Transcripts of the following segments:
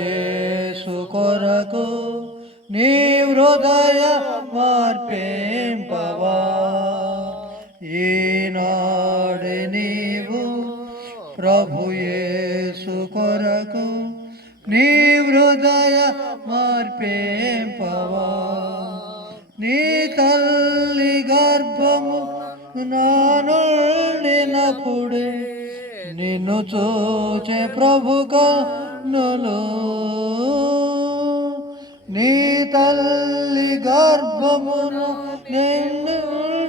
యేసు కొరకు నీ హృదయ మార్పింపవా. ఈనాడు నీవు ప్రభు యేసు కొరకు నీ హృదయ మార్పింపవా. నీ తల్లి గర్భము నానుండినప్పుడే నిన్ను చూచే ప్రభు కన్నులు. నీ తల్లి గర్భమును నిండినప్పుడు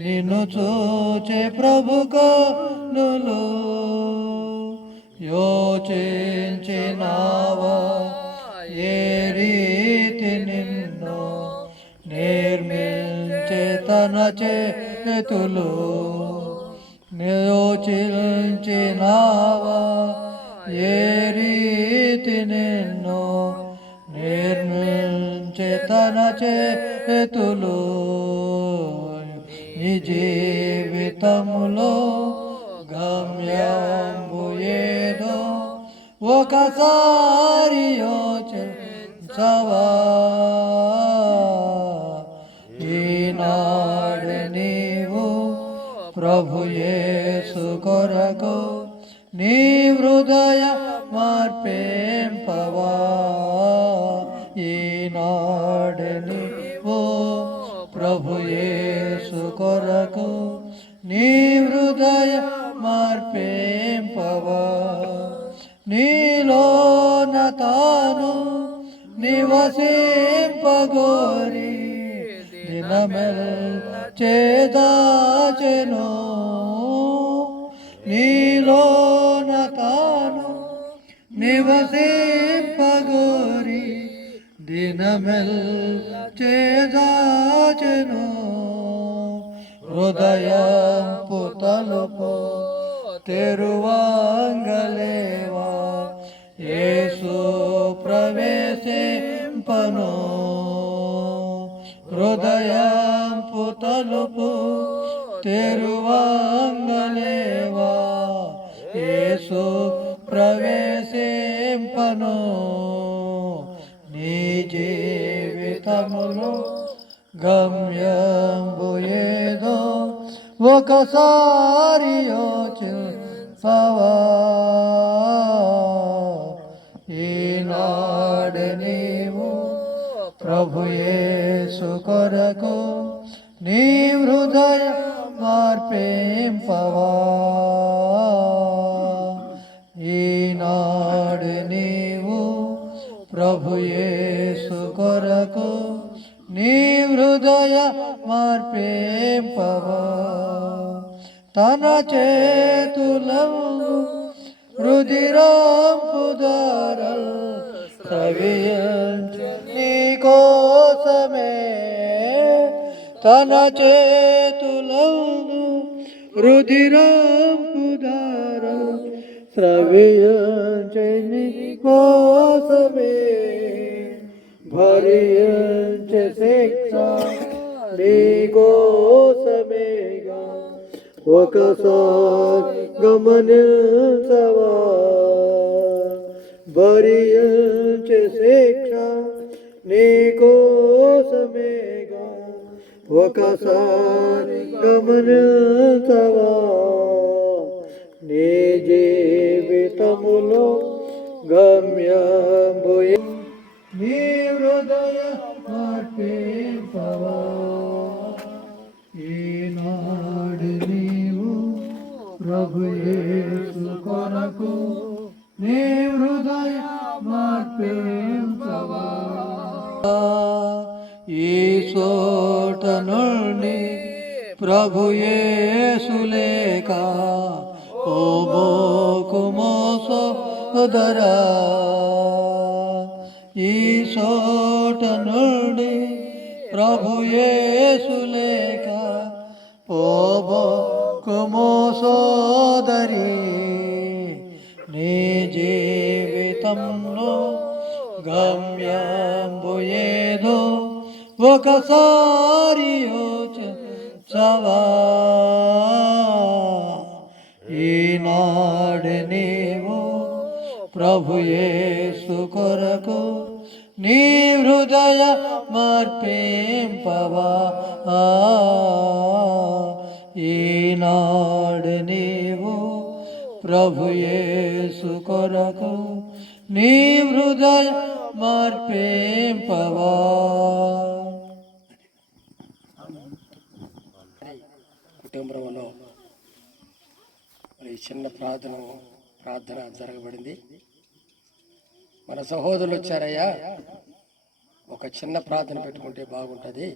నిన్ను చూచే ప్రభు కన్నులు. యోచించినావా ఏ రీతి నిన్ను నిర్మించే తన చేతులు. యోచించినావా ఏ రీతి నిన్ను నిర్మించే తన చేతులు. నీ జీవితములో గమ్యంబు ఏదో ఒకసారి యోచించవా. ఈనాడు నీవు ప్రభు యేసు కొరకు నీ హృదయ మార్పింపవా. ఈనాడు నీవు ప్రభు యేసు కొరకు నీ హృదయ మార్పింపవా. నీలోన తాను నివసింపగోరి దినమెల్చెదాచెను. నీలోన తాను నివసింపగోరి దినమెల్చెదాచెను. హృదయంపు తలుపు తెరువాంగలేవా యేసు ప్రవేశింపను. హృదయంపు తలుపు తెరువాంగలేవా యేసు ప్రవేశింపను. నీ జీవితములో గమ్యంబు ఏదో ఒకసారి యోచించవా. ఈనాడు నీవు ప్రభు యేసు కొరకు నీ హృదయ మార్పింపవా. ఈనాడు నీవు ప్రభు యేసు కొరకు నీ హృదయ మార్పింపవా. తన చేతులను రుధిరంపు ధారలు స్రవించు నీ కోసమే. తన చేతులను రుధిరంపు ధారలు స్రవించు నీ కోసమే. భరించే శిక్ష నీ కోసమేగా ఒకసారి గమనించవా. భరించే శిక్ష నీ కోసమేగా ఒకసారి గమనించవా. నీ జీవితములో గమ్యంబు నీ హృదయ మార్పింపవా. ఈనాడు నీవు ప్రభు యేసు కొరకు నీ హృదయ మార్పింపవా. ఈ చోట నుండి ప్రభు యేసు లేక పోబోకుమో సోదరా. ఈ చోట నుండి ప్రభు యేసు లేక పోబోకుమో సోదరి. నీ జీవితంలో గమ్యంబు ఏదో ఒకసారి యోచించవా. ఈనాడు నీవు ప్రభు యేసు కొరకు నీ హృదయ మార్పింపవా. ఈనాడు నీవు ప్రభు యేసు కొరకు నీ హృదయ మార్పింపవా. కుటుంబంలో మరి చిన్న ప్రార్థన జరగబడింది. మన సహోదరులు వచ్చారయ్యా, ఒక చిన్న ప్రార్థన పెట్టుకుంటే బాగుంటుంది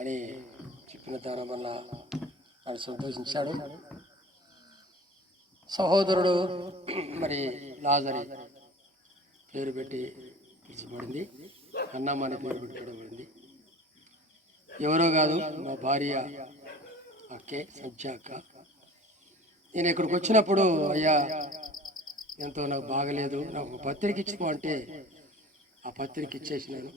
అని చెప్పిన దాని వల్ల ఆయన సంతోషించాడు. సహోదరుడు మరి లాజరు పేరు పెట్టి పిలిచబడింది, అన్నమ్మ అనే పేరు పెట్టి పెట్టబడింది. ఎవరో కాదు, మా భార్య అక్కే, సజ్జ అక్క. నేను ఇక్కడికి వచ్చినప్పుడు, అయ్యా ఎంతో నాకు బాగలేదు, నాకు ఒక పత్రిక ఇచ్చుకో అంటే ఆ పత్రిక ఇచ్చేసినాను.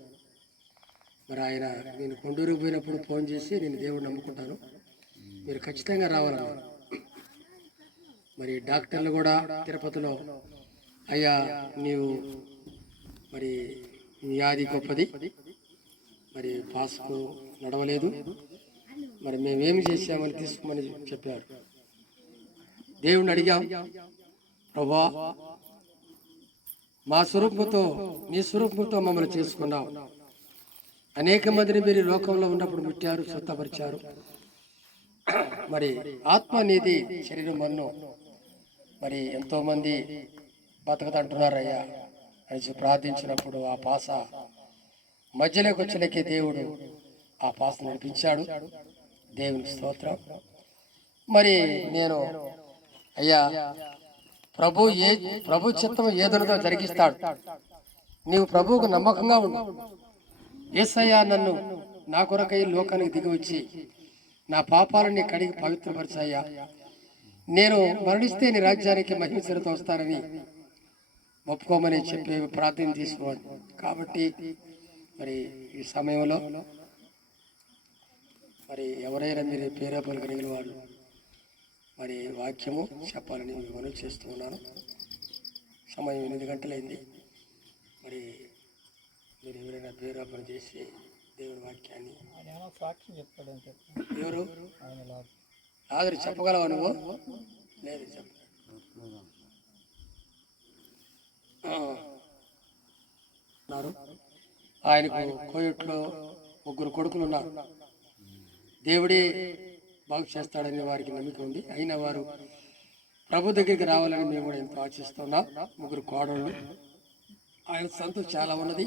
మరి ఆయన నేను కొండూరుకు పోయినప్పుడు ఫోన్ చేసి, నేను దేవుడు నమ్ముకుంటాను, మీరు ఖచ్చితంగా రావాలన్నారు. మరి డాక్టర్లు కూడా తిరుపతిలో, అయ్యా నీవు మరి వ్యాధి గొప్పది, మరి పాస్కు నడవలేదు, మరి మేమేమి చేసామని తీసుకోమని చెప్పారు. దేవుణ్ణి అడిగాం, ప్రభువా మా స్వరూపంతో నీ స్వరూపంతో మమ్మల్ని చేసుకున్నావు. అనేక మందిని మీరు లోకంలో ఉన్నప్పుడు ముట్టారు, స్వస్థపరిచారు. మరి ఆత్మ నీది, శరీరం మన్ను, మరి ఎంతోమంది బతకదంటున్నారయ్యా అని ప్రార్థించినప్పుడు ఆ పాస మధ్యలోకి వచ్చేలకి దేవుడు ఆ పాస నడిపించాడు. దేవుని స్తోత్రం. మరి నేను అయ్యా ప్రభు చిత్తం ఏదైనా జరిగిస్తాడు, నీవు ప్రభువుకు నమ్మకంగా ఉండు. యేసయ్యా నన్ను నా కొరకై లోకానికి దిగి వచ్చి నా పాపాలని కడిగి పవిత్రపరిచాయ్యా, నేను మరణిస్తే నీ రాజ్యానికి మహిమతో వస్తానని ఒప్పుకోమని చెప్పి ప్రార్థన తీసుకోవాలి. కాబట్టి మరి ఈ సమయంలో మరి ఎవరైనా మీరు పేరేపలు కలిగిన వాళ్ళు మరి వాక్యము చెప్పాలని మనం చేస్తూ ఉన్నాను. సమయం 8 గంటలైంది. మరి మీరు ఎవరైనా పేరేపన చేసి దేవుని వాక్యాన్ని ఎవరు ఆదరి చెప్పగలవా నువ్వు? లేదు, చెప్ప. ఆయనకు కోయట్లో 3 కొడుకులు ఉన్నారు. దేవుడే బాగు చేస్తాడని వారికి నమ్మిక ఉంది. అయినా వారు ప్రభు దగ్గరికి రావాలని మేము కూడా ఎంతో ఆశిస్తున్నాం. 3 కోడళ్ళు. ఆయన సంతోషం చాలా ఉన్నది.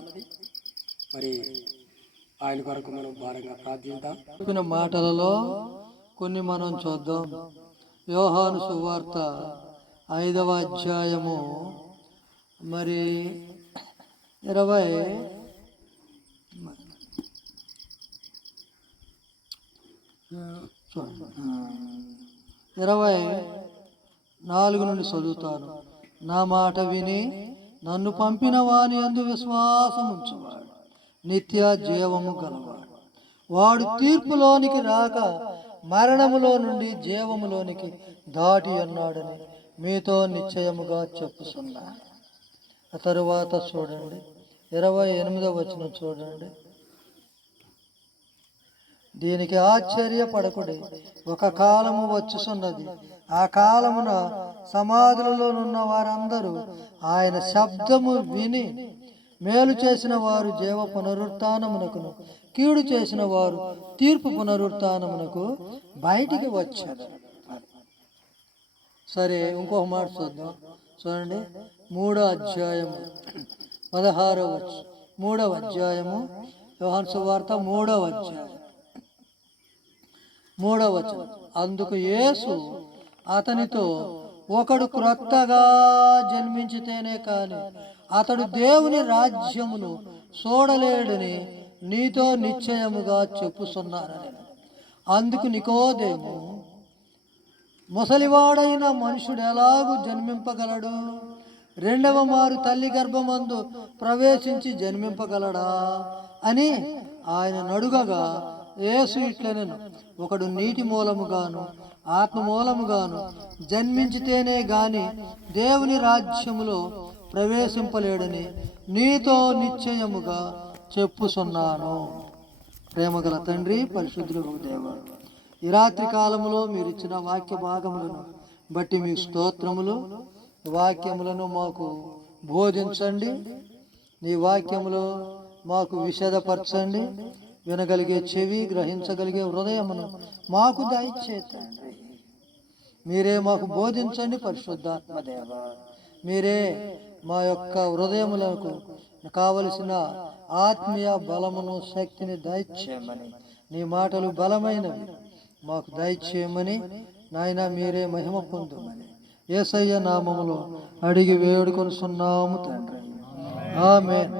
మరి ఆయన కొరకు మనం భారంగా ప్రార్థిద్దాం. చెప్పిన మాటలలో కొన్ని మనం చూద్దాం. యోహాను సువార్త 5వ అధ్యాయము మరి 24 నుండి చదువుతాను. నా మాట విని నన్ను పంపిన వాని యందు విశ్వాసం ఉంచువాడు నిత్య జీవము గలవాడు. వాడు తీర్పులోనికి రాక మరణములో నుండి జీవములోనికి దాటి ఉన్నాడని మీతో నిశ్చయముగా చెప్పుచున్నాను. ఆ తరువాత చూడండి 28వ వచనం చూడండి. దీనికి ఆశ్చర్యపడకుడి, ఒక కాలము వచ్చుచున్నది, ఆ కాలమున సమాధులలోనున్న వారందరూ ఆయన శబ్దము విని మేలు చేసిన వారు జీవ పునరుత్థానమునకును, కీడు చేసిన వారు తీర్పు పునరుత్థానమునకు బయటికి వచ్చారు. సరే, ఇంకొక మాట చూద్దాం. చూడండి 3వ అధ్యాయము 16వ వచనం. 3వ అధ్యాయము యోహాను సువార్త 3వ అధ్యాయం 3వ వచనం. అందుకు యేసు అతనితో, ఒకడు క్రొత్తగా జన్మించితేనే కాని అతడు దేవుని రాజ్యమును చూడలేడని నీతో నిశ్చయముగా చెప్పుచున్నానని. అందుకు నికోదేము, ముసలివాడైన మనుషుడు ఎలాగూ జన్మింపగలడు? 2వ మారు తల్లి గర్భమందు ప్రవేశించి జన్మింపగలడా అని ఆయన నడుగగా, యేసు ఇట్లనెను, ఒకడు నీటి మూలముగాను ఆత్మ మూలముగాను జన్మించితేనే గాని దేవుని రాజ్యములో ప్రవేశింపలేడని నీతో నిశ్చయముగా చెప్పుచున్నాను. ప్రేమగల తండ్రి, పరిశుద్ధుడు దేవ, ఈ రాత్రి కాలములో మీరు ఇచ్చిన వాక్య భాగములను బట్టి మీకు స్తోత్రములు. వాక్యములను మాకు బోధించండి, నీ వాక్యములో మాకు విషదపరచండి. వినగలిగే చెవి, గ్రహించగలిగే హృదయమును మాకు దయచేతండి. మీరే మాకు బోధించండి పరిశుద్ధాత్మ దేవ. మీరే మా యొక్క హృదయములకు కావలసిన ఆత్మీయ బలమును, శక్తిని దయచేయమని, నీ మాటలు బలమైనవి మాకు దయచేయమని నాయన మీరే మహిమ పొందుమని యేసయ్య నామములో అడిగి వేడుకొనుచున్నాము తండ్రి, ఆమేన్.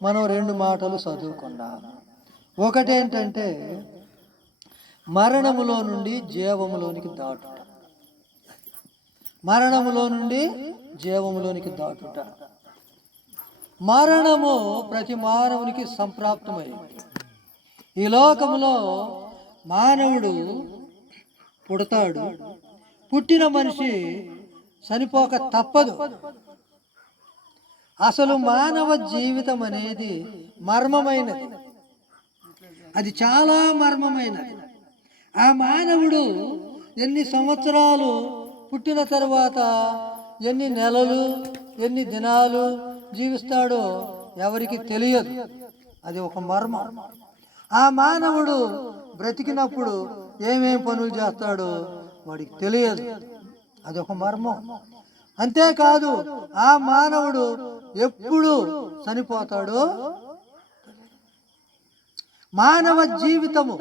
మనం 2 మాటలు చదువుకున్నాం. ఒకటేంటంటే మరణములో నుండి జీవములోనికి దాటుట. మరణములో నుండి జీవములోనికి దాటుట. మరణము ప్రతి మానవునికి సంప్రాప్తమైంది. ఈ లోకములో మానవుడు పుడతాడు, పుట్టిన మనిషి చనిపోక తప్పదు. అసలు మానవ జీవితం అనేది మర్మమైనది, అది చాలా మర్మమైనది. ఆ మానవుడు ఎన్ని సంవత్సరాలు పుట్టిన తర్వాత ఎన్ని నెలలు, ఎన్ని దినాలు జీవిస్తాడో ఎవరికి తెలియదు. అది ఒక మర్మం. ఆ మానవుడు బ్రతికినప్పుడు ఏమేం పనులు చేస్తాడో వాడికి తెలియదు. అది ఒక మర్మం. అంతేకాదు, ఆ మానవుడు ఎప్పుడు చనిపోతాడో. మానవ జీవితము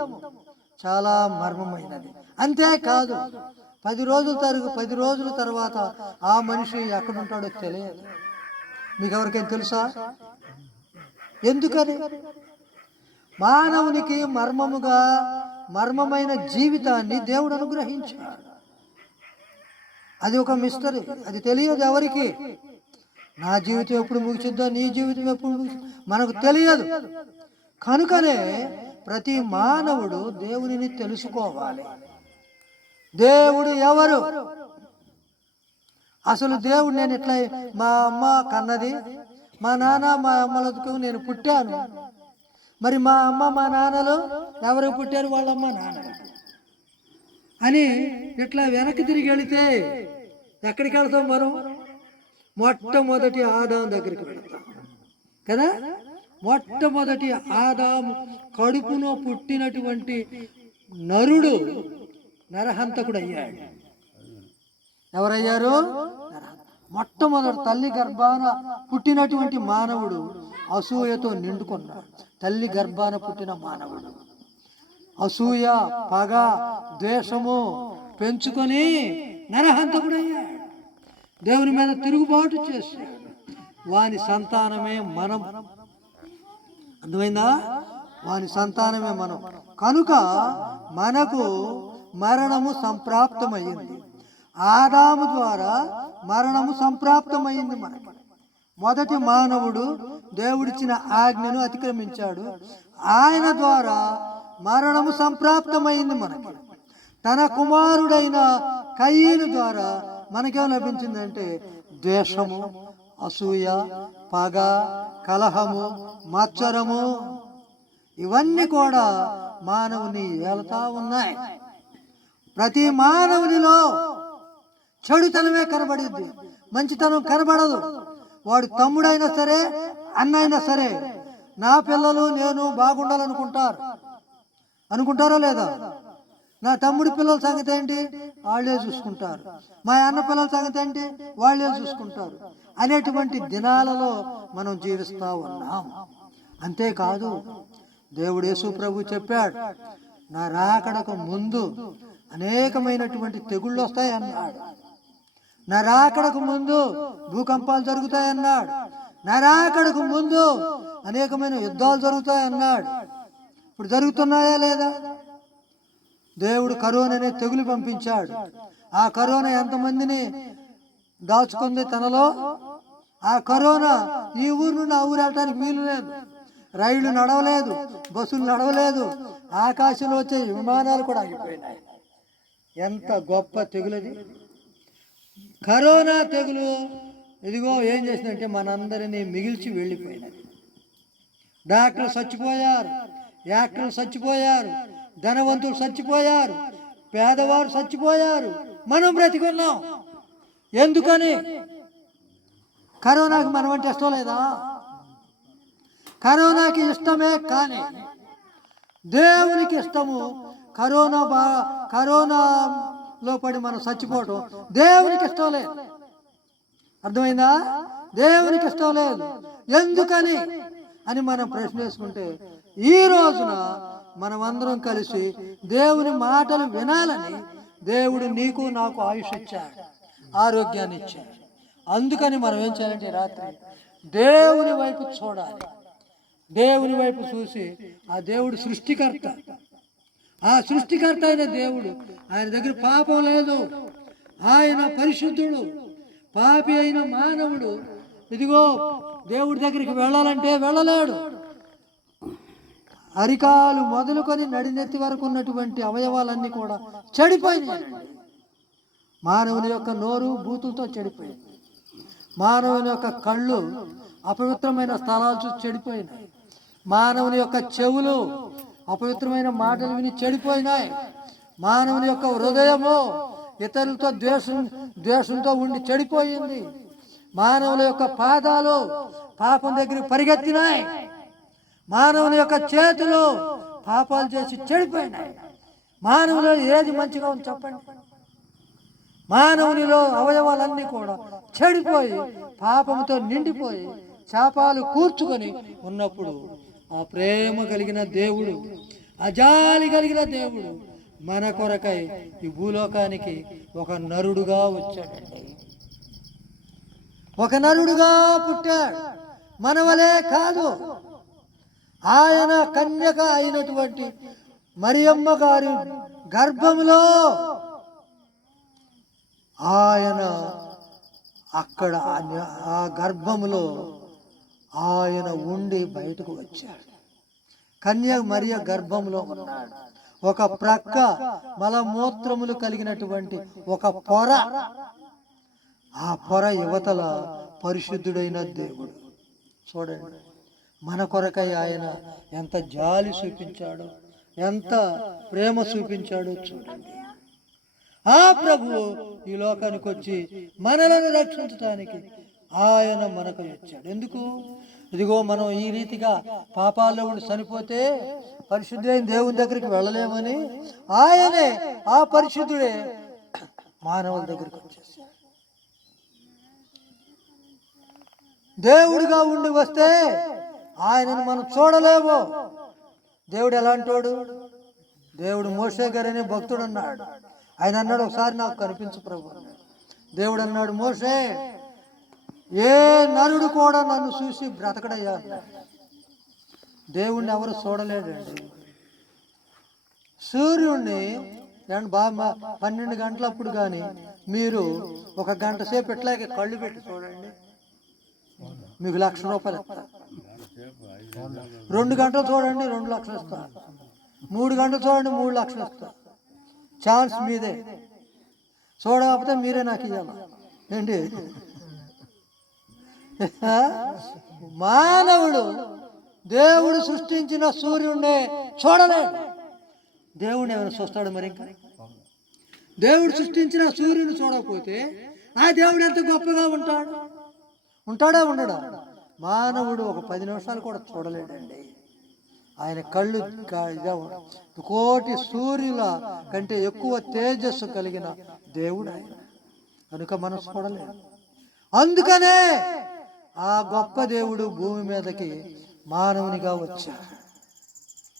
చాలా మర్మమైనది. అంతేకాదు, 10 రోజుల తర్వాత ఆ మనిషి ఎక్కడుంటాడో తెలియదు. మీకు ఎవరికైనా తెలుసా? ఎందుకని? మానవునికి మర్మమైన జీవితాన్ని దేవుడు అనుగ్రహించాడు. అది ఒక మిస్టరీ, అది తెలియదు ఎవరికి. నా జీవితం ఎప్పుడు ముగిసిద్దో, నీ జీవితం ఎప్పుడు ముగిసిద్దో మనకు తెలియదు. కనుకనే ప్రతి మానవుడు దేవునిని తెలుసుకోవాలి. దేవుడు ఎవరు? అసలు దేవుడు, నేను ఇట్లా మా అమ్మ కన్నది, మా నాన్న మా అమ్మలకు నేను పుట్టాను, మరి మా అమ్మ మా నాన్నలు ఎవరు పుట్టారు? వాళ్ళమ్మ నాన్న అని ఇట్లా వెనక్కి తిరిగి వెళితే ఎక్కడికి వెళ్తాం మనం? మొట్టమొదటి ఆదాము దగ్గరికి వెళ్తాం కదా. మొట్టమొదటి ఆదాము కడుపులో పుట్టినటువంటి నరుడు నరహంతకుడు అయ్యాడు. ఎవరయ్యారు? మొట్టమొదటి తల్లి గర్భాన పుట్టినటువంటి మానవుడు అసూయతో నిండుకున్నాడు. తల్లి గర్భాన పుట్టిన మానవుడు అసూయ, పగ, ద్వేషము పెంచుకొని నరహంతకుడు అయ్యాడు. దేవుని మీద తిరుగుబాటు చేశాడు. వాని సంతానమే మనం. అర్థమైందా? వాని సంతానమే మనం. కనుక మనకు మరణము సంప్రాప్తమైంది. ఆదాము ద్వారా మరణము సంప్రాప్తమైంది మనకి. మొదటి మానవుడు దేవుడిచ్చిన ఆజ్ఞను అతిక్రమించాడు. ఆయన ద్వారా మరణము సంప్రాప్తమైంది మనకి. తన కుమారుడైన కయీను ద్వారా మనకేం లభించిందంటే ద్వేషము, అసూయ, పగ, కలహము, మత్సరము, ఇవన్నీ కూడా మానవుని ఏలుతా ఉన్నాయి. ప్రతి మానవునిలో చెడుతనమే కనబడిద్ది, మంచితనం కనబడదు. వాడు తమ్ముడైనా సరే, అన్నైనా సరే, నా పిల్లలు నేను అనుకుంటారో లేదా? నా తమ్ముడి పిల్లల సంగతి ఏంటి? వాళ్ళే చూసుకుంటారు. మా అన్న పిల్లల సంగతి ఏంటి? వాళ్ళే చూసుకుంటారు అనేటువంటి దినాలలో మనం జీవిస్తూ ఉన్నాం. అంతేకాదు, దేవుడు యేసు ప్రభు చెప్పాడు, నా రాకడకు ముందు అనేకమైనటువంటి తెగుళ్ళు వస్తాయన్నాడు. నా రాకడకు ముందు భూకంపాలు జరుగుతాయన్నాడు. నా రాకడకు ముందు అనేకమైన యుద్ధాలు జరుగుతాయన్నాడు. ఇప్పుడు జరుగుతున్నాయా లేదా? దేవుడు కరోనా అనే తెగులు పంపించాడు. ఆ కరోనా ఎంతమందిని దాచుకుంది తనలో? ఆ కరోనా ఈ ఊరు నుండి ఆ ఊరు వెళ్ళటానికి వీలు లేదు. రైళ్లు నడవలేదు, బస్సులు నడవలేదు, ఆకాశంలో వచ్చే విమానాలు కూడా ఆగిపోయినాయి. ఎంత గొప్ప తెగులది. కరోనా తెగులు ఇదిగో ఏం చేసిందంటే మనందరినీ మిగిల్చి వెళ్ళిపోయినది. డాక్టర్లు చచ్చిపోయారు, యాక్టర్లు చచ్చిపోయారు, ధనవంతులు చచ్చిపోయారు, పేదవారు చచ్చిపోయారు, మనం బ్రతికున్నాం. ఎందుకని? కరోనాకి మనం అంటే ఇష్టం లేదా? కరోనాకి ఇష్టమే, కానీ దేవునికి ఇష్టము. కరోనాలో పడి మనం చచ్చిపోవటం దేవునికి ఇష్టం లేదు. అర్థమైందా? దేవునికి ఇష్టం లేదు. ఎందుకని అని మనం ప్రశ్న వేసుకుంటే, ఈ రోజున మనం అందరం కలిసి దేవుని మాటలు వినాలని దేవుడు నీకు నాకు ఆయుష్ ఇచ్చాడు, ఆరోగ్యాన్ని ఇచ్చాడు. అందుకని మనం ఏం చేయాలంటే రాత్రి దేవుని వైపు చూడాలి. దేవుని వైపు చూసి, ఆ దేవుడు సృష్టికర్త, ఆ సృష్టికర్త అయిన దేవుడు, ఆయన దగ్గర పాపం లేదు, ఆయన పరిశుద్ధుడు. పాపి అయిన మానవుడు ఇదిగో దేవుడి దగ్గరికి వెళ్ళాలంటే వెళ్ళలేడు. అరికాలు మొదలుకొని నడినెత్తి వరకు ఉన్నటువంటి అవయవాలన్నీ కూడా చెడిపోయినాయి. మానవుని యొక్క నోరు బూతులతో చెడిపోయింది. మానవుని యొక్క కళ్ళు అపవిత్రమైన స్థలాలు చూసి చెడిపోయినాయి. మానవుని యొక్క చెవులు అపవిత్రమైన మాటలు విని చెడిపోయినాయి. మానవుని యొక్క హృదయము ఇతరులతో ద్వేషంతో ఉండి చెడిపోయింది. మానవుల యొక్క పాదాలు పాపం దగ్గరికి పరిగెత్తినాయి. మానవుని యొక్క చేతులు పాపాలు చేసి చెడిపోయినాయి. మానవులో ఏది మంచిగా ఉంది చెప్పండి? మానవునిలో అవయవాలన్నీ కూడా చెడిపోయి పాపముతో నిండిపోయి శాపాలు కూర్చుకొని ఉన్నప్పుడు, ఆ ప్రేమ కలిగిన దేవుడు, అజాలి కలిగిన దేవుడు మన కొరకై ఈ భూలోకానికి ఒక నరుడుగా వచ్చాడండి. ఒక నరుడుగా పుట్టాడు. మన వలే కాదు, ఆయన కన్యక అయినటువంటి మరియమ్మ గారి గర్భములో ఆయన అక్కడ ఆ గర్భములో ఆయన ఉండి బయటకు వచ్చాడు. మరియ గర్భంలో ఉన్నాడు. ఒక ప్రక్క మలమూత్రములు కలిగినటువంటి ఒక పొర, ఆ పొర యువతల పరిశుద్ధుడైన దేవుడు. చూడండి, మన కొరకై ఆయన ఎంత జాలి చూపించాడో, ఎంత ప్రేమ చూపించాడో చూడండి. ఆ ప్రభువు ఈ లోకానికి వచ్చి మనలను రక్షించడానికి ఆయన మనకు వచ్చాడు. ఎందుకు? ఇదిగో మనం ఈ రీతిగా పాపాల్లో ఉండి చనిపోతే పరిశుద్ధుడైన దేవుని దగ్గరికి వెళ్ళలేమని ఆయనే, ఆ పరిశుద్ధుడే మానవుల దగ్గరికి వచ్చేసాడు. దేవుడిగా ఉండి వస్తే ఆయనను మనం చూడలేము. దేవుడు ఎలాంటోడు? దేవుడు మోషే గారు అనే భక్తుడు అన్నాడు. ఆయన అన్నాడు, ఒకసారి నాకు కనిపించు ప్రభు అన్నాడు. దేవుడు అన్నాడు, మోషే, ఏ నరుడు కూడా నన్ను చూసి బ్రతకడయ్యా అన్నాడు. దేవుణ్ణి ఎవరు చూడలేడండి. సూర్యుడిని బాగా 12 గంటలప్పుడు కానీ మీరు 1 గంట సేపు ఇట్లాగే కళ్ళు పెట్టి చూడండి, మీకు 1,00,000 రూపాయలు ఇస్తారు. 2 గంటలు చూడండి, 2 లక్షలు ఇస్తారు. 3 గంటలు చూడండి, 3 లక్షలు ఇస్తారు. ఛాన్స్ మీదే. చూడకపోతే మీరే నాకు ఇవ్వాలి ఏంటి? మానవుడు దేవుడు సృష్టించిన సూర్యుడిని చూడలేడు. దేవుడిని ఏమైనా చూస్తాడు? మరి ఇంకా దేవుడు సృష్టించిన సూర్యుని చూడకపోతే ఆ దేవుడు ఎంత గొప్పగా ఉంటాడా? ఉండడా? మానవుడు ఒక 10 నిమిషాలు కూడా చూడలేడండి. ఆయన కళ్ళు కోటి సూర్యుల కంటే ఎక్కువ తేజస్సు కలిగిన దేవుడు ఆయన. కనుక మనం చూడలేము. అందుకనే ఆ గొప్ప దేవుడు భూమి మీదకి మానవునిగా వచ్చాడు.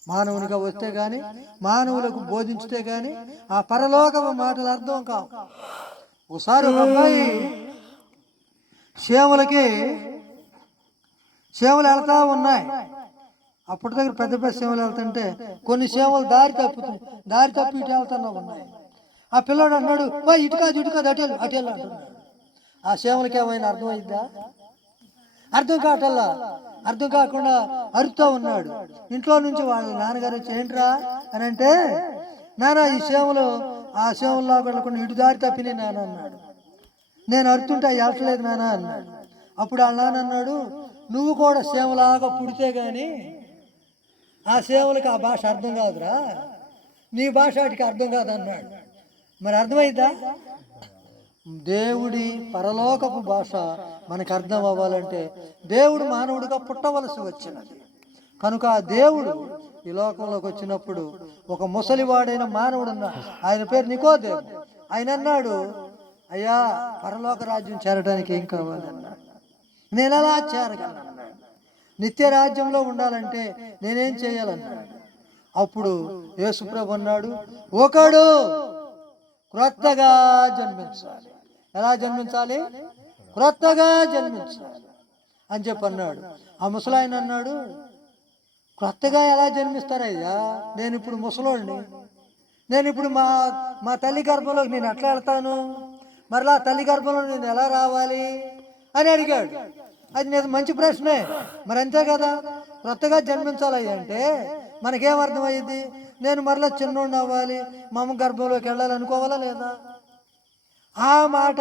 మానవునిగా వస్తే గాని, మానవులకు బోధించితే గాని ఆ పరలోక మాటలు అర్థం కావు. ఒకసారి ఒక అబ్బాయి సేవలు వెళ్తా ఉన్నాయి. అప్పటి దగ్గర పెద్ద సేవలు వెళ్తుంటే కొన్ని సేవలు దారి తప్పి ఇటు వెళ్తున్నా ఉన్నాయి. ఆ పిల్లాడు అన్నాడు, ఇటు కాదు అటెళ్ళు అంటున్నాడు. ఆ సేవలకి ఏమైనా అర్థమైందా? అర్థం కాకుండా అరుస్తూ ఉన్నాడు. ఇంట్లో నుంచి వాళ్ళ నాన్నగారు వచ్చి, ఏంట్రా అని అంటే, నాన్న ఈ సేవలు ఆ సేవల్లో వెళ్ళకుండా ఇటు దారి తప్పినే నాన్న అన్నాడు. నేను అరుతుంటే వెళ్ళట్లేదు నాన్న అన్నాడు. అప్పుడు వాళ్ళ నాన్న అన్నాడు, నువ్వు కూడా సేవలాగా పుడితే కానీ ఆ సేవలకు ఆ భాష అర్థం కాదురా, నీ భాష వాటికి అర్థం కాదు అన్నాడు. మరి అర్థమైందా? దేవుడి పరలోకపు భాష మనకు అర్థం అవ్వాలంటే దేవుడు మానవుడిగా పుట్టవలసి వచ్చినది. కనుక ఆ దేవుడు ఈ లోకంలోకి వచ్చినప్పుడు ఒక ముసలివాడైన మానవుడు అన్నాడు, ఆయన పేరు నికోదేము. ఆయన అన్నాడు, అయ్యా పరలోక రాజ్యం చేరడానికి ఏం కావాలి అన్నాడు. నేను ఎలా చేరగలను అన్నాడు. నిత్య రాజ్యంలో ఉండాలంటే నేనేం చేయాలన్నాడు. అప్పుడు యేసుప్రభు అన్నాడు, ఒకడు క్రొత్తగా జన్మించాలి. ఎలా జన్మించాలి? క్రొత్తగా జన్మించాలి అని చెప్పి అన్నాడు. ఆ ముసలాయన అన్నాడు, క్రొత్తగా ఎలా జన్మిస్తారయ్యా, నేను ఇప్పుడు ముసలోడిని, నేను ఇప్పుడు మా తల్లి గర్భంలోకి నేను ఎట్లా వెళ్తాను, మరలా తల్లి గర్భంలో నేను ఎలా రావాలి అని అడిగాడు. అది నేను మంచి ప్రశ్నే, మరి అంతే కదా. క్రొత్తగా జన్మించాలి అంటే మనకేం అర్థమయ్యింది? నేను మరలా చిన్నోడిని అవ్వాలి, మా అమ్మ గర్భంలోకి వెళ్ళాలనుకోవాలా లేదా? ఆ మాట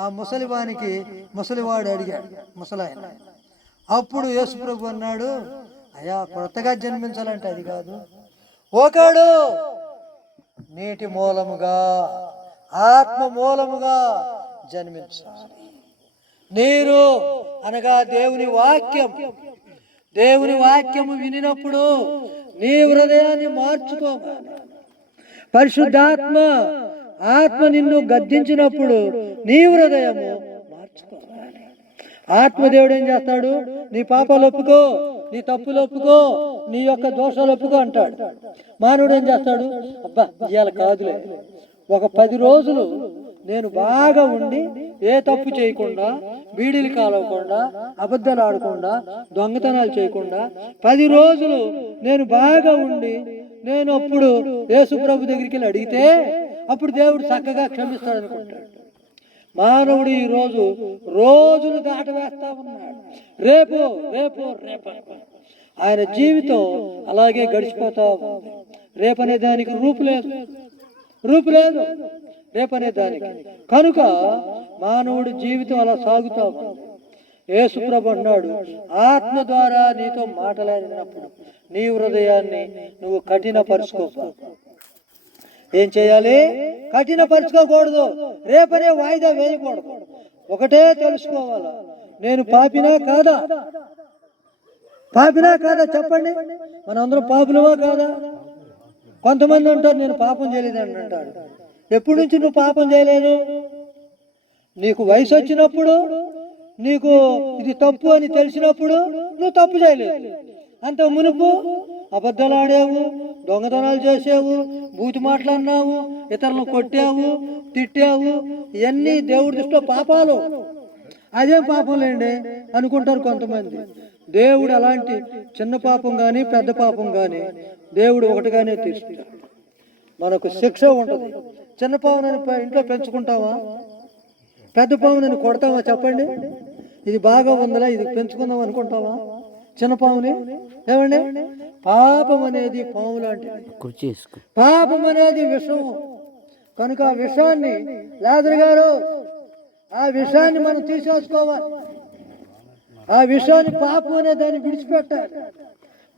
ఆ ముసలివాడు అడిగాడు, ముసలాయన. అప్పుడు యేసుప్రభు అన్నాడు, అయ్యా కొత్తగా జన్మించాలంటే అది కాదు, ఒకడు నీటి మూలముగా ఆత్మ మూలముగా జన్మించాలి. నీరు అనగా దేవుని వాక్యము వినినప్పుడు నీ హృదయాన్ని మార్చుకోవాలి. పరిశుద్ధాత్మ ఆత్మ నిన్ను గద్దించినప్పుడు నీ హృదయము మార్చుకోవాలి. ఆత్మదేవుడు ఏం చేస్తాడు? నీ పాపాలు ఒప్పుకో, నీ తప్పులు ఒప్పుకో, నీ యొక్క దోషాలు ఒప్పుకో అంటాడు. మానవుడు ఏం చేస్తాడు? అబ్బా ఇవాళ కాదులే, ఒక 10 రోజులు నేను బాగా ఉండి ఏ తప్పు చేయకుండా, బీడీలు కాలవకుండా, అబద్ధాలు ఆడకుండా, దొంగతనాలు చేయకుండా 10 రోజులు నేను బాగా ఉండి నేను అప్పుడు యేసుప్రభు దగ్గరికి వెళ్ళి అడిగితే అప్పుడు దేవుడు చక్కగా క్షమిస్తాడు అనుకుంటాడు. మానవుడు ఈ రోజులు దాటవేస్తా ఉన్నాడు. రేపు ఆయన జీవితం అలాగే గడిచిపోతా ఉంది. రేపనే దానికి రూపు లేదు రేపనే దానికి. కనుక మానవుడి జీవితం అలా సాగుతా ఉంది. యేసుప్రభు అన్నాడు, ఆత్మ ద్వారా నీతో మాట్లాడినప్పుడు నీ హృదయాన్ని నువ్వు కఠినపరుచుకో. ఏం చేయాలి? కఠినపరుచుకోకూడదు. రేపనే వాయిదా వేయకూడదు. ఒకటే తెలుసుకోవాలా, నేను పాపినా కాదా చెప్పండి. మనందరం పాపులవా కాదా? కొంతమంది అంటారు నేను పాపం చేయలేదని అంటారు. ఎప్పటి నుంచి నువ్వు పాపం చేయలేదు? నీకు వయసు వచ్చినప్పుడు, నీకు ఇది తప్పు అని తెలిసినప్పుడు నువ్వు తప్పు చేయలేదు. అంత మునుపు అబద్ధాలు ఆడావు, దొంగతనాలు చేసావు, బూతి మాట్లాడినావు, ఇతరులను కొట్టావు, తిట్టావు. ఇవన్నీ దేవుడి దృష్టిలో పాపాలు. అదేం పాపం లేండి అనుకుంటారు కొంతమంది. దేవుడు అలాంటి చిన్న పాపం కానీ పెద్ద పాపం కానీ దేవుడు ఒకటిగానే తీరుస్తాడు. మనకు శిక్ష ఉంటుంది. చిన్న పావునని ఇంట్లో పెంచుకుంటావా? పెద్ద పావునని కొడతావా? చెప్పండి. ఇది బాగా ఉందలా, ఇది పెంచుకుందాం అనుకుంటావా? చిన్న పావుని ఏమండి? పాపం అనేది పాము లాంటిది. పాపం అనేది విషం. కనుక ఆ విషాన్ని లాజరు గారు, ఆ విషాన్ని మనం తీసేసుకోవాలి. ఆ విషయాన్ని, పాపం అనే దాన్ని విడిచిపెట్టాలి.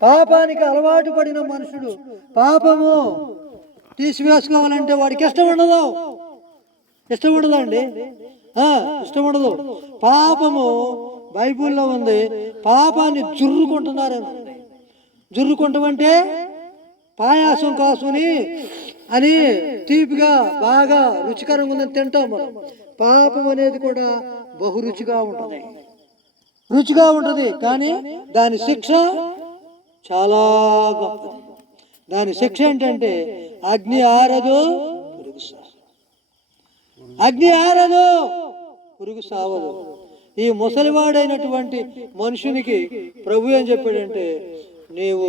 పాపానికి అలవాటు పడిన మనుషుడు పాపము తీసివేసుకోవాలంటే వాడికి ఇష్టం ఉండదండి. ఇష్టం ఉండదు. పాపము బైబిల్లో ఉంది, పాపాన్ని జుర్రుకుంటున్నారని. జుర్రుకుంటామంటే పాయాసం కాసుని అని తీపిగా బాగా రుచికరంగా ఉందని తింటాం మనం. పాపం అనేది కూడా బహు రుచిగా ఉంటుంది, కానీ దాని శిక్ష చాలా గొప్పది. దాని శిక్ష ఏంటంటే అగ్ని ఆరదు, పురుగు సావదు. ఈ ముసలివాడైనటువంటి మనుషునికి ప్రభు ఏం చెప్పాడంటే, నీవు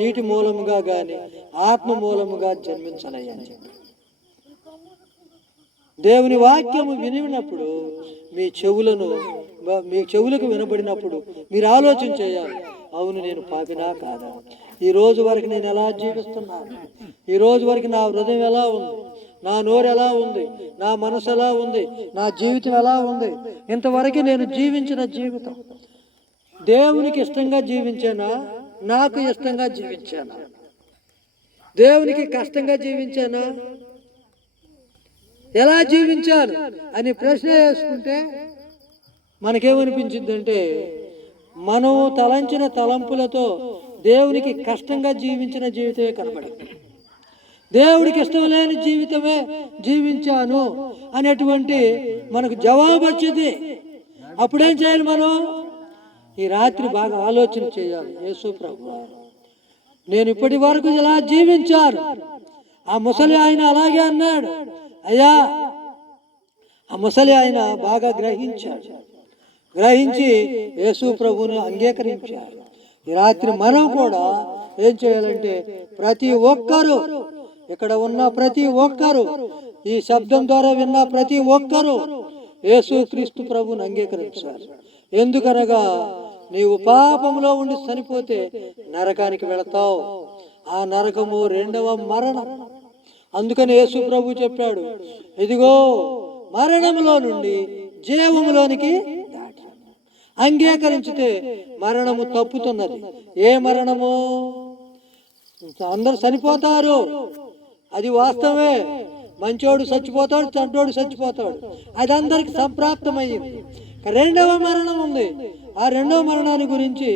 నీటి మూలముగా గాని ఆత్మ మూలముగా జన్మించనయ్యా అని చెప్పాడు. దేవుని వాక్యము వినినప్పుడు మీ చెవులకు వినబడినప్పుడు మీరు ఆలోచన చేయాలి, అవును నేను పాపినా కాదా? ఈ రోజు వరకు నేను ఎలా జీవిస్తున్నాను? ఈ రోజు వరకు నా హృదయం ఎలా ఉంది? నా నోరు ఎలా ఉంది? నా మనసు ఎలా ఉంది? నా జీవితం ఎలా ఉంది? ఇంతవరకు నేను జీవించిన జీవితం దేవునికి ఇష్టంగా జీవించానా? నాకు ఇష్టంగా జీవించానా? దేవునికి కష్టంగా జీవించానా? ఎలా జీవించాను అని ప్రశ్న వేసుకుంటే మనకేమనిపించిందంటే, మనం తలంచిన తలంపులతో దేవునికి కష్టంగా జీవించిన జీవితమే కనబడింది. దేవుడికి ఇష్టం లేని జీవితమే జీవించాను అనేటువంటి మనకు జవాబు వచ్చింది. అప్పుడేం చేయాలి? మనం ఈ రాత్రి బాగా ఆలోచన చేయాలి. యేసు ప్రభువా, నేను ఇప్పటి వరకు ఎలా జీవించాను? ఆ ముసలి ఆయన అలాగే అన్నాడు. అయ్యా, ఆ ముసలి ఆయన బాగా గ్రహించి యేసు ప్రభువుని అంగీకరించారు. ఈ రాత్రి మనం కూడా ఏం చేయాలంటే, ప్రతి ఒక్కరూ, ఇక్కడ ఉన్న ప్రతి ఒక్కరూ, ఈ శబ్దం ద్వారా విన్న ప్రతి ఒక్కరూ యేసు క్రీస్తు ప్రభువుని అంగీకరించాలి. ఎందుకనగా నీవు పాపంలో ఉండి చనిపోతే నరకానికి వెళతావు. ఆ నరకము రెండవ మరణం. అందుకని యేసు ప్రభు చెప్పాడు, ఇదిగో మరణంలో నుండి జీవములోనికి అంగీకరించితే మరణము తప్పుతున్నది. ఏ మరణము? అందరు చనిపోతారు, అది వాస్తవమే. మంచోడు చచ్చిపోతాడు, చెడ్డోడు చచ్చిపోతాడు, అది అందరికి సంప్రాప్తమయ్యింది. రెండవ మరణం ఉంది. ఆ రెండవ మరణాన్ని గురించి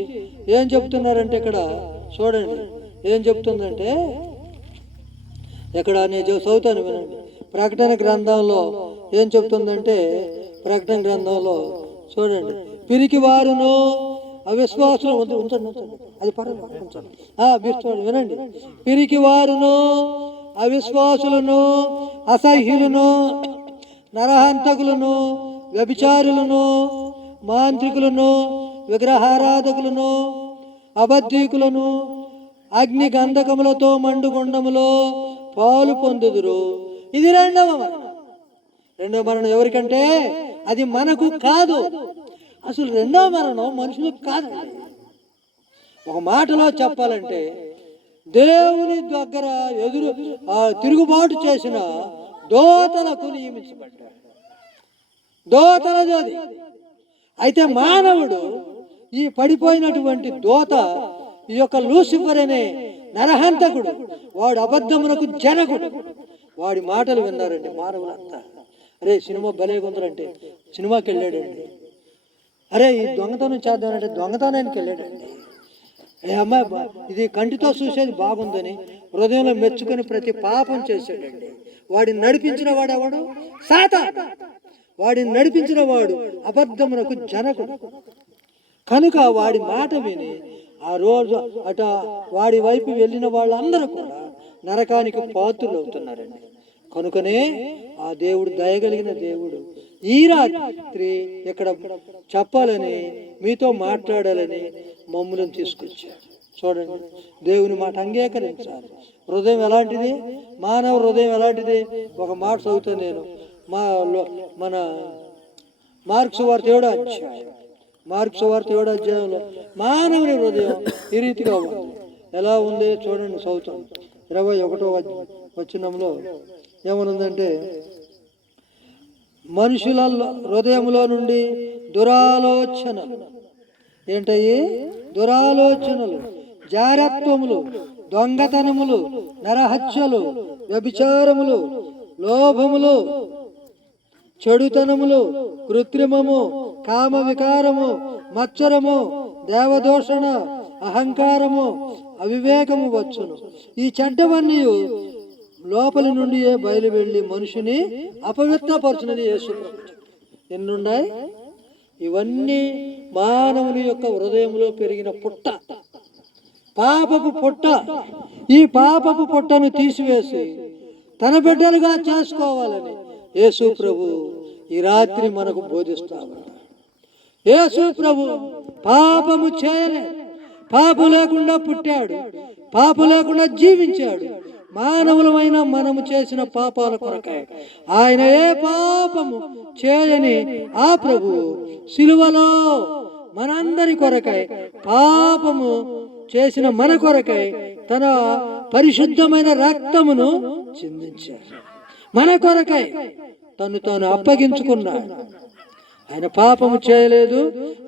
ఏం చెప్తున్నారంటే, ఇక్కడ చూడండి ఏం చెప్తుందంటే, ఇక్కడ నేను చదువుతాను వినండి. ప్రకటన గ్రంథంలో ఏం చెప్తుందంటే, ప్రకటన గ్రంథంలో చూడండి, పిరికి వారును అవిశ్వాసులు ఉంచండి, అది ఉంచండి, మీరు చూడండి వినండి. పిరికి వారును అవిశ్వాసులను అసహ్యులను నరహంతకులను వ్యభిచారులను మాంత్రికులను విగ్రహారాధకులను అబద్ధీకులను అగ్ని గంధకములతో మండుగుండములో పాలు పొందుదురు. ఇది రెండవ మరణం. రెండవ మరణం ఎవరికంటే అది మనకు కాదు. అసలు రెండవ మరణం మనుషులకు కాదండి. ఒక మాటలో చెప్పాలంటే, దేవుని దగ్గర తిరుగుబాటు చేసిన దోతలకు నియమించబడ్డాడు. దోతలది అది. అయితే మానవుడు, ఈ పడిపోయినటువంటి దోత, ఈ యొక్క లూసిఫర్ అనే నరహంతకుడు, వాడు అబద్ధమునకు జనకుడు. వాడి మాటలు విన్నారండి మానవులంతా. అరే సినిమా భలేగుందరంటే సినిమాకి వెళ్ళాడండి. అరే ఈ దొంగతనం చేద్దామంటే దొంగతనానికి వెళ్ళాడండి. ఏ అమ్మాయి ఇది కంటితో చూసేది బాగుందని హృదయంలో మెచ్చుకొని ప్రతి పాపం చేశాడండి. వాడిని నడిపించిన వాడు ఎవడు? సాతాను. వాడిని నడిపించిన వాడు అబద్ధమునకు జనకుడు. కనుక వాడి మాట విని ఆ రోజు వాడి వైపు వెళ్ళిన వాళ్ళందరూ కూడా నరకానికి పాత్రులు అవుతున్నారండి. కనుకనే ఆ దేవుడు దయగలిగిన దేవుడు ఈ రాత్రి ఇక్కడ చెప్పాలని, మీతో మాట్లాడాలని మమ్ములను తీసుకొచ్చాడు. చూడండి, దేవుని మాట అంగీకరించాలి. హృదయం ఎలాంటిది? మానవ హృదయం ఎలాంటిది? ఒక మాట చదువుతాను నేను. మన మార్క్స్ వార్త 7వ అధ్యాయం, మార్క్స్ వార్త 7వ అధ్యాయంలో మానవుని హృదయం ఈ రీతిగా ఉంది. ఎలా ఉంది చూడండి, చదువుతాం. 21వ వచనంలో ఏమనుందంటే, మనుషుల హృదయంలో నుండి దురాలోచనలు, ఏంటయ్యి? దురాలోచనలు, జారత్వములు, దొంగతనములు, నరహత్యలు, వ్యభిచారములు, లోభములు, చెడుతనములు, కృత్రిమము, కామ వికారము, మత్సరము, దేవదోషణ, అహంకారము, అవివేకము వచ్చును. ఈ చెడ్డవన్నీ లోపలి నుండి బయలు వెళ్ళి మనుషుని అపవిత్రపరచునని యేసు ఎన్నున్నాయి. ఇవన్నీ మానవుని యొక్క హృదయంలో పెరిగిన పుట్ట, పాపపు పుట్ట. ఈ పాపపు పుట్టను తీసివేసి తన బిడ్డలుగా చేసుకోవాలని యేసు ప్రభు ఈ రాత్రి మనకు బోధిస్తాడు. యేసు ప్రభు పాపము చేయలే, పాపం లేకుండా పుట్టాడు, పాపం లేకుండా జీవించాడు. మానవులమైన మనము చేసిన పాపాల కొరకై ఆయన ఏ పాపము చేయని ఆ ప్రభు సిలువలో మనందరి కొరకై, పాపము చేసిన మన కొరకై తన పరిశుద్ధమైన రక్తమును చిందించాడు. మన కొరకై తాను అప్పగించుకున్నాడు. ఆయన పాపము చేయలేదు,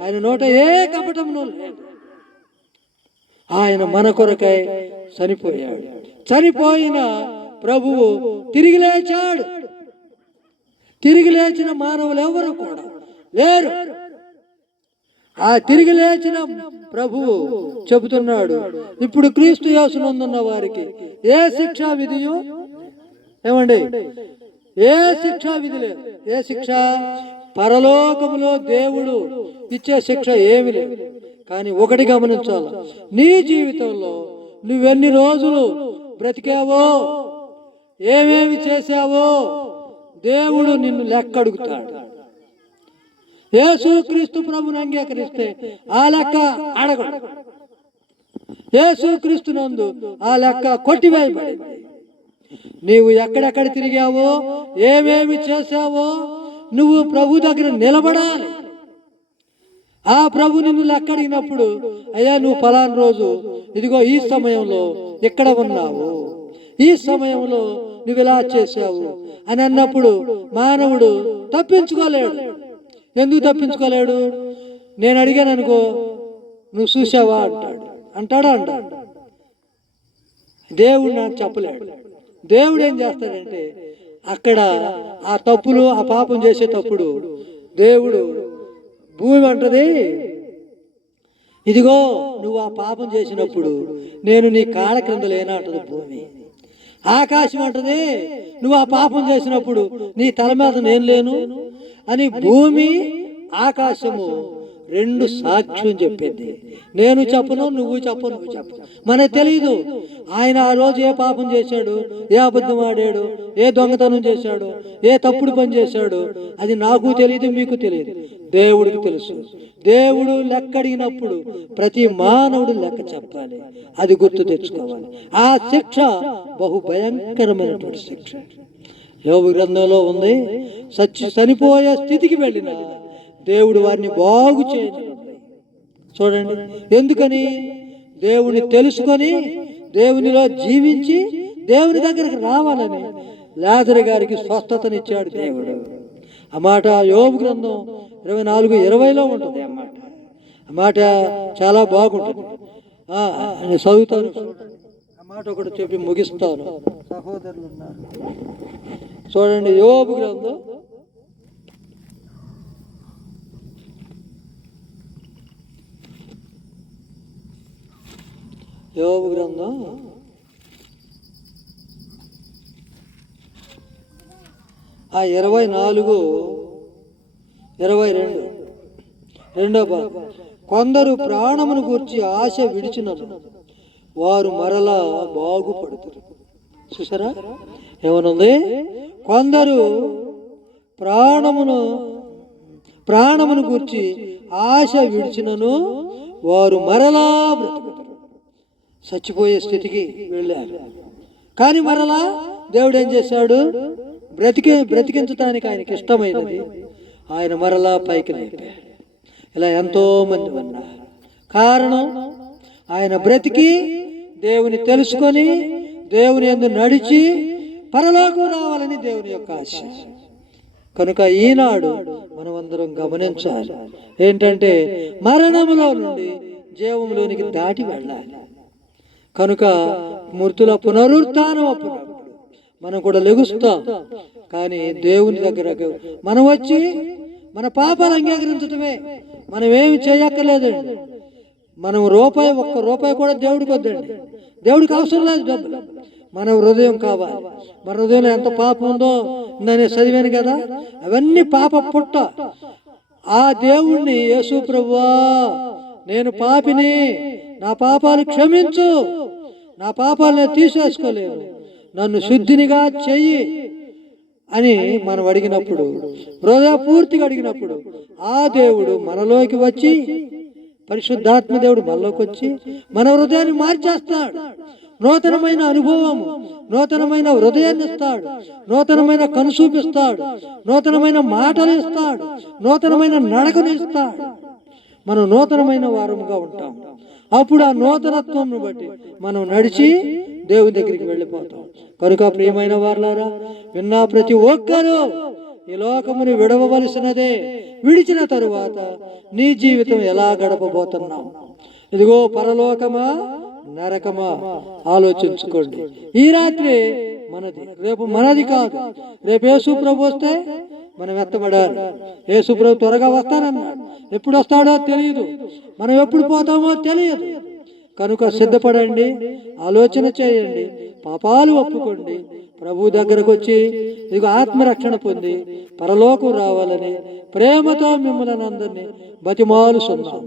ఆయన నోట ఏ కపటమును లేదు. ఆయన మన కొరకై చనిపోయాడు. చనిపోయిన ప్రభువు తిరిగి లేచాడు. తిరిగి లేచిన మానవులు ఎవరు కూడా లేరు. ఆ తిరిగి లేచిన ప్రభువు చెబుతున్నాడు, ఇప్పుడు క్రీస్తు యేసునందున్న వారికి ఏ శిక్షా విధియు, ఏమండి, ఏ శిక్షా విధి లేదు. ఏ శిక్ష? పరలోకములో దేవుడు ఇచ్చే శిక్ష ఏమి లేదు. కానీ ఒకటి గమనించాలి, నీ జీవితంలో నువ్వెన్ని రోజులు బ్రతికావో, ఏమేమి చేశావో దేవుడు నిన్ను లెక్క అడుగుతాడు. యేసుక్రీస్తు ప్రభుని అంగీకరిస్తే ఆ లెక్క అడగడు. యేసుక్రీస్తు నందు ఆ లెక్క కొట్టివేయబడింది. నీవు ఎక్కడెక్కడ తిరిగావో, ఏమేమి చేశావో నువ్వు ప్రభు దగ్గర నిలబడాలి. ఆ ప్రభు నిన్ను లెక్క అడిగినప్పుడు, అయ్యా నువ్వు ఫలానా రోజు ఇదిగో ఈ సమయంలో ఇక్కడ ఉన్నావు, ఈ సమయంలో నువ్వు ఇలా చేశావు అని అన్నప్పుడు మానవుడు తప్పించుకోలేడు. ఎందుకు తప్పించుకోలేడు? నేను అడిగాను అనుకో, నువ్వు చూసావా అంటాడు. దేవుడు నాకు చెప్పలేడు. దేవుడు ఏం చేస్తాడంటే, అక్కడ ఆ తప్పులు, ఆ పాపం చేసేటప్పుడు దేవుడు భూమి అంటది, ఇదిగో నువ్వు ఆ పాపం చేసినప్పుడు నేను నీ కాళ్ళ క్రింద లేనా అంటది భూమి. ఆకాశం అంటది, నువ్వు ఆ పాపం చేసినప్పుడు నీ తల మీద నేను లేను అని భూమి ఆకాశము రెండు సాక్ష్యం చెప్పింది. నేను చెప్పను, నువ్వు చెప్పను. మనకు తెలియదు ఆయన ఆ రోజు ఏ పాపం చేశాడు, ఏ అబద్ధం ఆడాడు, ఏ దొంగతనం చేశాడు, ఏ తప్పుడు పని చేశాడు. అది నాకు తెలియదు, మీకు తెలియదు, దేవుడికి తెలుసు. దేవుడు లెక్క అడిగినప్పుడు ప్రతి మానవుడు లెక్క చెప్పాలి. అది గుర్తు తెచ్చుకోవాలి. ఆ శిక్ష బహు భయంకరమైనటువంటి శిక్ష. యోబు గ్రంథంలో ఉంది, చనిపోయే స్థితికి వెళ్ళిన దేవుడు వారిని బాగు చేయని. చూడండి, ఎందుకని? దేవుని తెలుసుకొని దేవునిలో జీవించి దేవుని దగ్గరికి రావాలని లాజరు గారికి స్వస్థతనిచ్చాడు దేవుడు. ఆ మాట యోబు గ్రంథం 24:20 ఉంటుంది. ఆ మాట చాలా బాగుంటుంది. నేను చదువుతాను. ఆ మాట ఒకటి చెప్పి ముగిస్తాను. సహోదరులు ఉన్నారు, చూడండి. యోబు గ్రంథం 24:22 రెండో భాగం. కొందరు ప్రాణమును గూర్చి ఆశ విడిచినను వారు మరలా బాగుపడుతారు. చూసారా ఏమనుంది? కొందరు ప్రాణమును గూర్చి ఆశ విడిచినను వారు మరలా బ్రతుకుతారు. చచ్చిపోయే స్థితికి వెళ్ళారు. కానీ మరలా దేవుడు ఏం చేశాడు? బ్రతికించడానికి ఆయనకి ఇష్టమైనది ఆయన మరలా పైకి లేపాడు. ఇలా ఎంతో మంది ఉన్నారు. కారణం ఆయన బ్రతికి దేవుని తెలుసుకొని దేవుని యందు నడిచి పరలోకం రావాలని దేవుని యొక్క ఆశ. కనుక ఈనాడు మనమందరం గమనించాలి ఏంటంటే, మరణములో నుండి జీవంలోనికి దాటి వెళ్ళాలి. కనుక మృతుల పునరుత్థానం అప్పుడప్పుడు మనం కూడా లెగుస్తాం. కానీ దేవుని దగ్గర మనం వచ్చి మన పాపాలు అంగీకరించటమే. మనం ఏమి చేయక్కర్లేదండి. మనం ఒక్క రూపాయి కూడా దేవుడికి వద్దండి. దేవుడికి అవసరం లేదు డబ్బులు. మన హృదయం కావాలి. మన హృదయంలో ఎంత పాపం ఉందో నేను చదివాను కదా, అవన్నీ పాప పుట్ట. ఆ దేవుణ్ణి, యేసు ప్రభువా నేను పాపిని, నా పాపాలు క్షమించు, నా పాపాలు నేను తీసేసుకోలేను, నన్ను శుద్ధినిగా చెయ్యి అని మనం అడిగినప్పుడు, హృదయపూర్తిగా అడిగినప్పుడు ఆ దేవుడు మనలోకి వచ్చి, పరిశుద్ధాత్మ దేవుడు మనలోకి వచ్చి మన హృదయాన్ని మార్చేస్తాడు. నూతనమైన అనుభవము, నూతనమైన హృదయాన్ని ఇస్తాడు, నూతనమైన కనుసూపిస్తాడు, నూతనమైన మాటలు ఇస్తాడు, నూతనమైన నడకను ఇస్తాడు. మనం నూతనమైన వారముగా ఉంటాం. అప్పుడు ఆ నూతనత్వంను బట్టి మనం నడిచి దేవుని దగ్గరికి వెళ్ళిపోతాం. కనుక ప్రియమైన వారులారా, విన్నా ప్రతి ఒక్కరూ ఈ లోకముని విడవవలసినదే. విడిచిన తరువాత నీ జీవితం ఎలా గడపబోతున్నావు? ఇదిగో పరలోకమా నరకమా ఆలోచించుకోండి. ఈ రాత్రి మనది, రేపు మనది కాదు. రేపు యేసు ప్రభు వస్తే మనం ఎత్తబడాలి. యేసు ప్రభు త్వరగా వస్తానన్నాడు. ఎప్పుడు వస్తాడో తెలియదు, మనం ఎప్పుడు పోతామో తెలియదు. కనుక సిద్ధపడండి, ఆలోచన చేయండి, పాపాలు ఒప్పుకోండి, ప్రభు దగ్గరకు వచ్చి ఇదిగో ఆత్మరక్షణ పొంది పరలోకం రావాలని ప్రేమతో మిమ్మల్ని అందరినీ బతిమాలుస్తున్నాం.